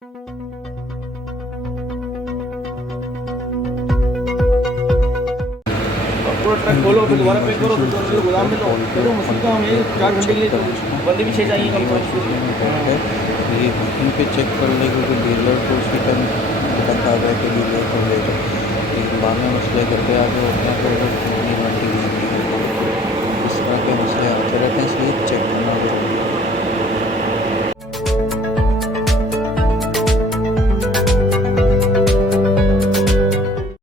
पूरा ट्रक खोलो फिर दोबारा पैक करो फिर गोदाम में लो चलो मुश्किल काम है 4 घंटे के लिए तो बंदे भी 6 चाहिए कम से कम। ये बुकिंग पे चेक कर ले क्योंकि डीलर को उसी टाइम बता रहा है कि डीलर को ले जाओ, लेकिन बाद में मसले करके आगे अपना